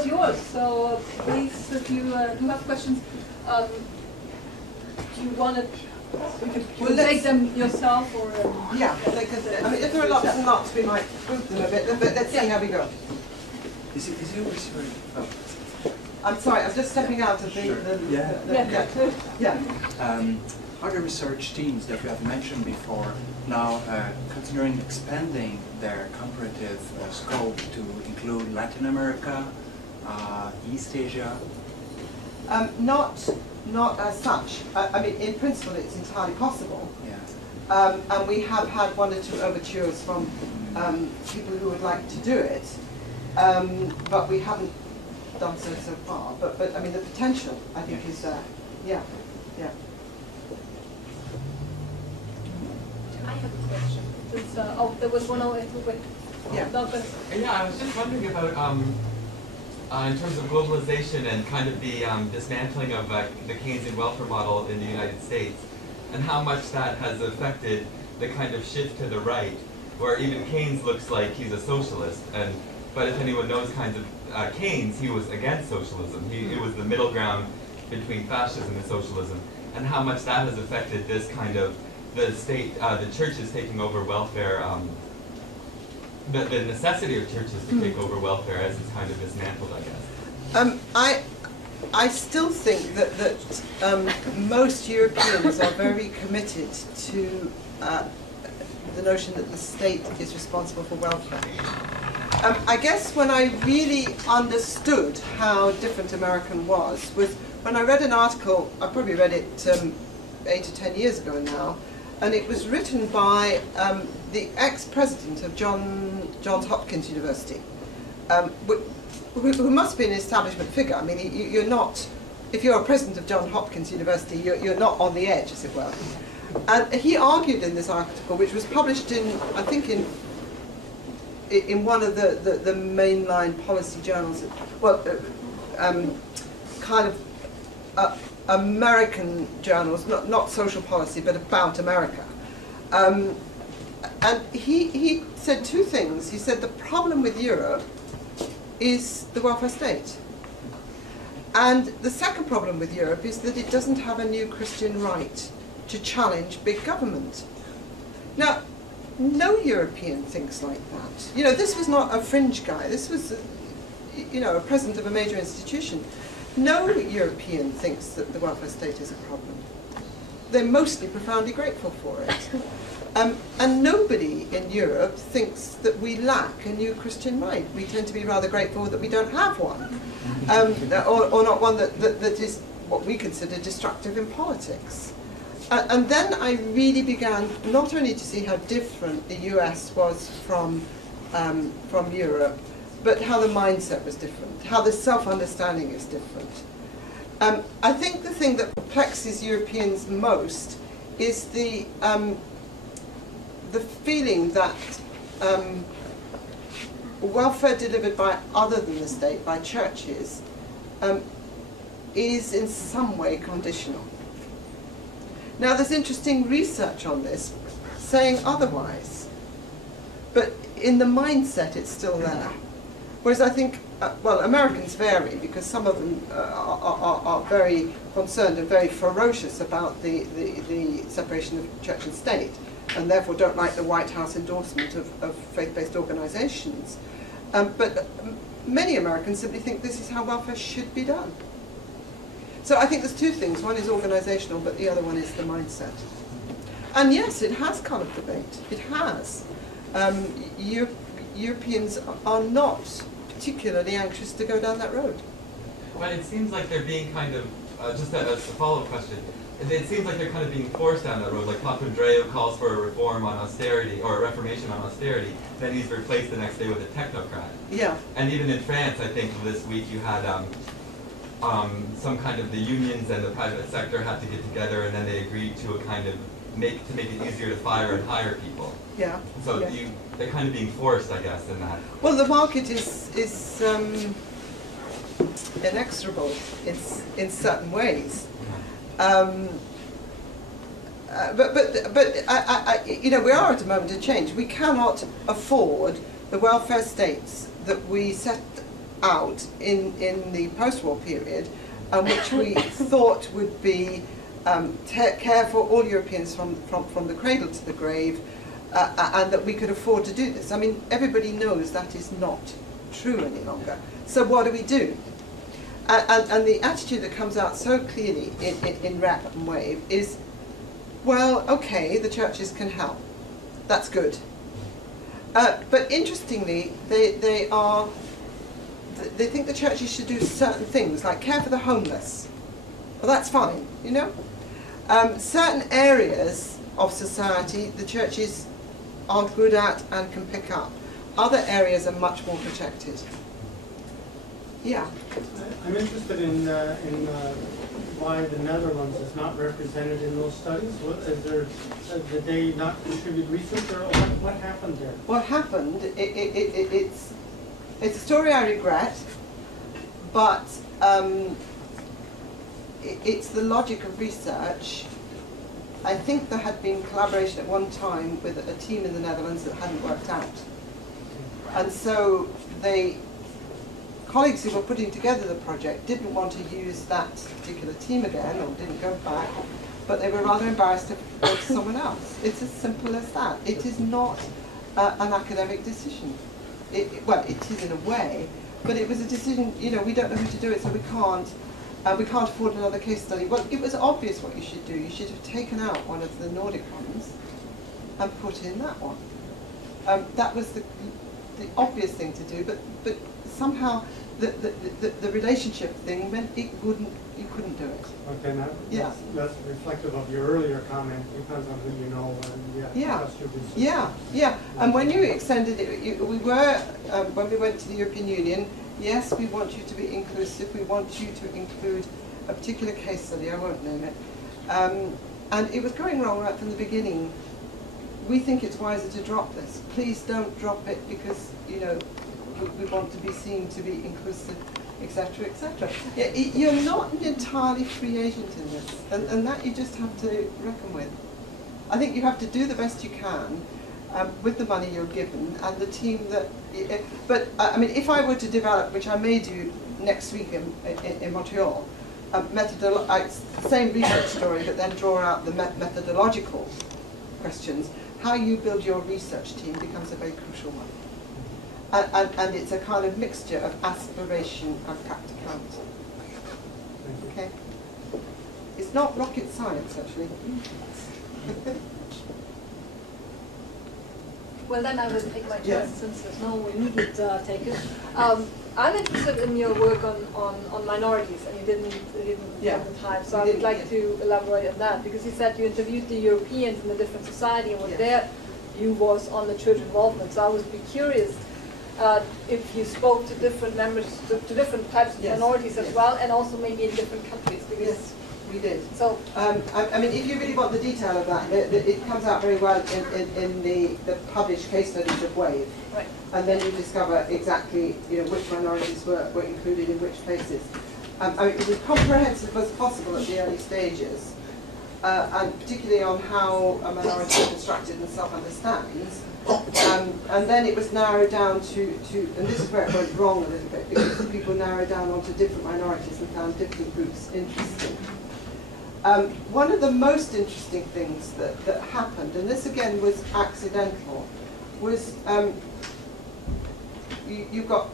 is yours. So please, if you do have questions, do you want to? You can take them yourself, or yeah, because I mean, if there are lots and lots, we might group them a bit. But let's see how we go. Is it research? Oh. I'm sorry, I'm just stepping out of the. Sure. Yeah. Are the research teams that we have mentioned before now considering expanding their comparative scope to include Latin America, East Asia? Not as such. I mean, in principle, it's entirely possible. Yeah. And we have had one or two overtures from people who would like to do it, but we haven't done so far. But I mean, the potential, I think, is there. Yeah. I have a question. It's, oh, there was one over here. Yeah. Yeah, I was just wondering about, in terms of globalization and kind of the dismantling of the Keynesian welfare model in the United States, and how much that has affected the kind of shift to the right, where even Keynes looks like he's a socialist, but if anyone knows kinds of Keynes, he was against socialism. He was the middle ground between fascism and socialism, and how much that has affected this kind of the state, the churches taking over welfare, the necessity of churches to take over welfare as it's kind of dismantled, I guess. I still think that most Europeans are very committed to the notion that the state is responsible for welfare. I guess when I really understood how different American was when I read an article. I probably read it 8 or 10 years ago now, and it was written by the ex-president of Johns Hopkins University, who must be an establishment figure. I mean, you're not, if you're a president of Johns Hopkins University, you're not on the edge, as it were. And he argued in this article, which was published in, I think, in one of the mainline policy journals, well, kind of American journals, not social policy, but about America. And he said two things. He said the problem with Europe is the welfare state. And the second problem with Europe is that it doesn't have a new Christian right to challenge big government. Now, no European thinks like that. You know, this was not a fringe guy. This was, a president of a major institution. No European thinks that the welfare state is a problem. They're mostly profoundly grateful for it. And nobody in Europe thinks that we lack a new Christian right. We tend to be rather grateful that we don't have one, or not one that is what we consider destructive in politics. And then I really began not only to see how different the US was from Europe, but how the mindset was different, how the self-understanding is different. I think the thing that perplexes Europeans most is the feeling that welfare delivered by other than the state, by churches, is in some way conditional. Now, there's interesting research on this saying otherwise, but in the mindset it's still there. Whereas I think, well, Americans vary, because some of them are very concerned and very ferocious about the separation of church and state, and therefore don't like the White House endorsement of faith-based organizations. But many Americans simply think this is how welfare should be done. So I think there's two things. One is organizational, but the other one is the mindset. And yes, it has colored debate. It has. Europeans are not particularly anxious to go down that road. But it seems like they're being kind of, just as a follow-up question, it seems like they're kind of being forced down that road. Like Papandreou calls for a reform on austerity, or a reformation on austerity, then he's replaced the next day with a technocrat. Yeah. And even in France, I think this week you had some kind of, the unions and the private sector had to get together, and then they agreed to a kind of make it easier to fire and hire people. Yeah. So yeah. They're kind of being forced, I guess, in that. Well, the market is inexorable in certain ways. But we are at a moment of change. We cannot afford the welfare states that we set out in the post-war period, which we thought would be care for all Europeans from the cradle to the grave, and that we could afford to do this. I mean, everybody knows that is not true any longer. So what do we do? And the attitude that comes out so clearly in REP and WAVE is, well, okay, the churches can help. That's good. But interestingly, they think the churches should do certain things, like care for the homeless. Well, that's fine, you know. Certain areas of society the churches are good at and can pick up. Other areas are much more protected. Yeah. I'm interested in why the Netherlands is not represented in those studies. Did they not contribute research, or what happened there? What happened? It's a story I regret, but it's the logic of research. I think there had been collaboration at one time with a team in the Netherlands that hadn't worked out, and so colleagues who were putting together the project didn't want to use that particular team again, or didn't go back, but they were rather embarrassed to go to someone else. It's as simple as that. It is not an academic decision. Well, it is in a way, but it was a decision, you know, we don't know who to do it, so we can't afford another case study. Well, it was obvious what you should do. You should have taken out one of the Nordic ones and put in that one. That was the obvious thing to do, but somehow the relationship thing meant you couldn't do it. Okay, now that's reflective of your earlier comment. Depends on who you know, and trust your research. Yeah. And when you extended it, we were when we went to the European Union. Yes, we want you to be inclusive. We want you to include a particular case study. I won't name it. And it was going wrong right from the beginning. We think it's wiser to drop this. Please don't drop it, because you know we want to be seen to be inclusive, etc., etc. You're not an entirely free agent in this, and that you just have to reckon with. I think you have to do the best you can with the money you're given and the team that. But I mean, if I were to develop, which I may do next week in Montreal, same research story, but then draw out the methodological questions. How you build your research team becomes a very crucial one. And it's a kind of mixture of aspiration and practicality. Okay? It's not rocket science, actually. Well, then I will take my turn, Yes. since there's no immediate takers. I'm interested in your work on minorities, and you didn't have the time, so I would like to elaborate on that, because you said you interviewed the Europeans in a different society and what their view was on the church involvement. So I would be curious if you spoke to different members, to different types of minorities as well, and also maybe in different countries. Because Yes, we did. So, I mean, if you really want the detail of that, it comes out very well in the published case studies of WAVE. right. And then you discover exactly, you know, which minorities were included in which places. I mean, it was as comprehensive as possible at the early stages, and particularly on how a minority is constructed and self-understands. And then it was narrowed down to, and this is where it went wrong a little bit, because people narrowed down onto different minorities and found different groups interesting. One of the most interesting things that happened, and this again was accidental, was you've got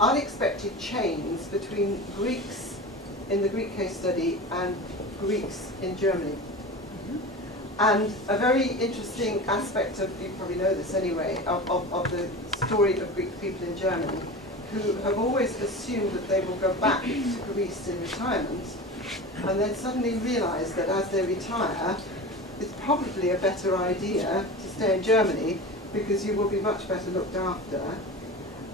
unexpected chains between Greeks in the Greek case study and Greeks in Germany. And a very interesting aspect of, you probably know this anyway, of the story of Greek people in Germany, who have always assumed that they will go back to Greece in retirement, and then suddenly realise that as they retire, it's probably a better idea to stay in Germany, because you will be much better looked after.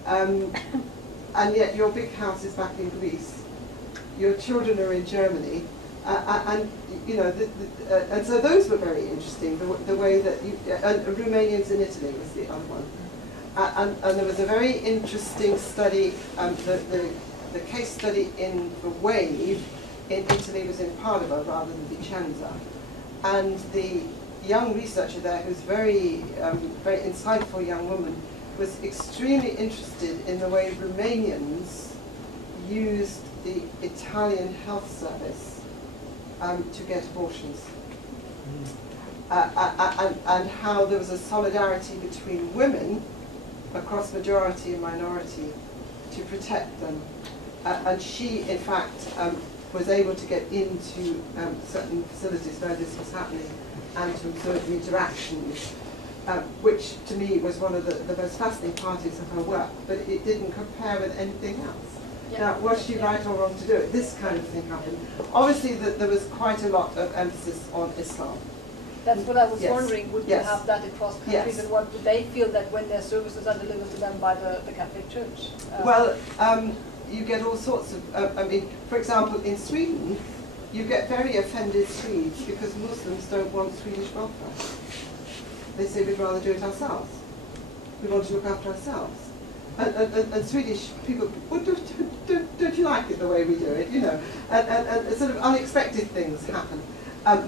And yet your big house is back in Greece, your children are in Germany, and you know, and so those were very interesting. The way that and Romanians in Italy was the other one, and there was a very interesting study. The case study in the WAVE in Italy was in Padua rather than Vicenza, and the young researcher there, who's very insightful young woman, was extremely interested in the way Romanians used the Italian health service to get abortions. And how there was a solidarity between women across majority and minority to protect them. And she, in fact, was able to get into certain facilities where this was happening and to observe the interactions, which to me was one of the most fascinating parts of her work, but it didn't compare with anything else. Yeah. Now, was she right or wrong to do it? This kind of thing happened. Obviously, there was quite a lot of emphasis on Islam. That's what I was Yes. wondering, would you Yes. have that across countries, Yes. and what do they feel that when their services are delivered to them by the Catholic Church? Well, you get all sorts of, I mean, for example, in Sweden, you get very offended Swedes because Muslims don't want Swedish welfare. They say we'd rather do it ourselves. We want to look after ourselves. And Swedish people, well, don't you like it the way we do it, you know? And sort of unexpected things happen.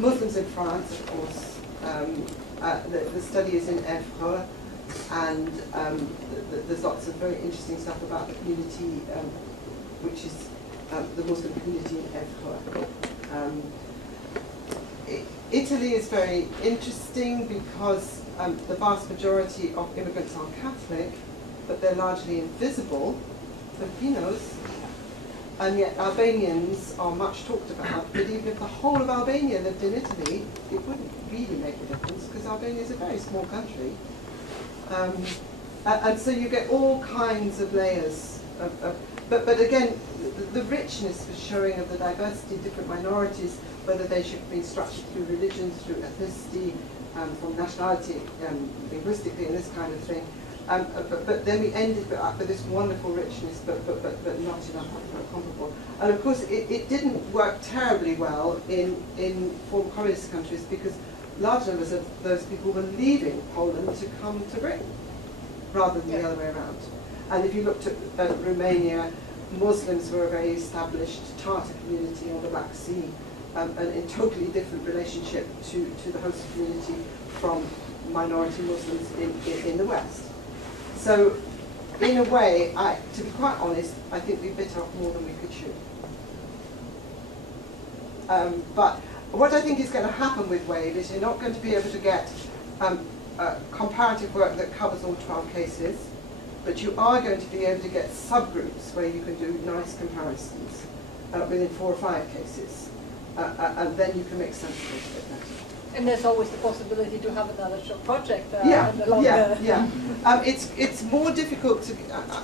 Muslims in France, of course, the study is in Evreux, and there's lots of very interesting stuff about the community, which is the Muslim community in Evreux. Italy is very interesting because the vast majority of immigrants are Catholic, but they're largely invisible, Filipinos, and yet Albanians are much talked about. But even if the whole of Albania lived in Italy, it wouldn't really make a difference because Albania is a very small country. And so you get all kinds of layers but again, the richness was showing of the diversity of different minorities, whether they should be structured through religion, through ethnicity, from nationality, linguistically, and this kind of thing. But then we ended up with this wonderful richness, but not enough comparable. And of course, it didn't work terribly well in former communist countries because large numbers of those people were leaving Poland to come to Britain, rather than the other way around. And if you looked at Romania, Muslims were a very established Tatar community on the Black Sea, and in totally different relationship to the host community from minority Muslims in the West. So, in a way, to be quite honest, I think we bit off more than we could chew. But what I think is going to happen with WAVE is you're not going to be able to get comparative work that covers all 12 cases, but you are going to be able to get subgroups where you can do nice comparisons within 4 or 5 cases, and then you can make sense of it a bit better. And there's always the possibility to have another project. It's more difficult to.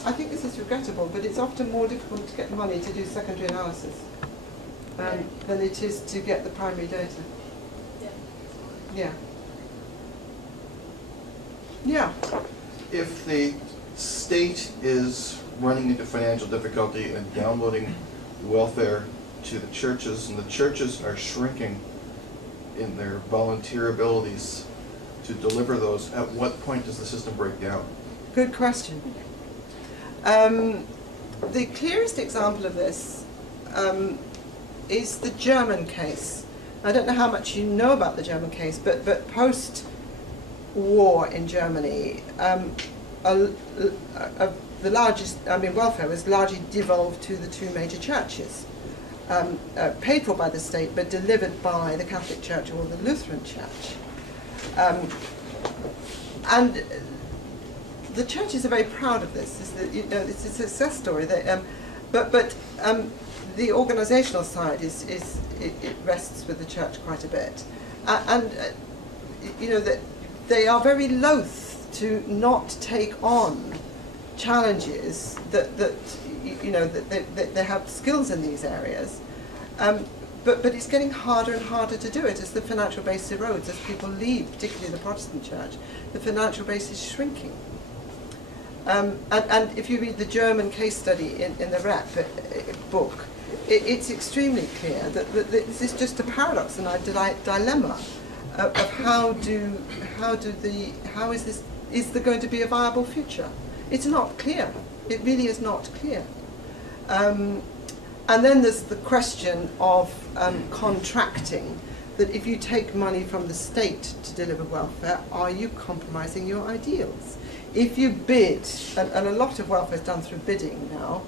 I think this is regrettable, but it's often more difficult to get money to do secondary analysis than it is to get the primary data. Yeah. If the state is running into financial difficulty and downloading welfare to the churches, and the churches are shrinking in their volunteer abilities to deliver those, at what point does the system break down? Good question. The clearest example of this is the German case. I don't know how much you know about the German case, but post-war in Germany, the largest, welfare was largely devolved to the 2 major churches. Paid for by the state, but delivered by the Catholic Church or the Lutheran Church. And the churches are very proud of this. It's a success story. But the organisational side it rests with the church quite a bit, that they are very loath to not take on challenges that they have skills in these areas, but it's getting harder and harder to do it as the financial base erodes, as people leave, particularly the Protestant church. The financial base is shrinking. And if you read the German case study in the REP book, it's extremely clear that this is just a paradox and a dilemma of is there going to be a viable future? It's not clear. It really is not clear. And then there's the question of contracting, that if you take money from the state to deliver welfare, are you compromising your ideals? if you bid, and a lot of welfare is done through bidding now,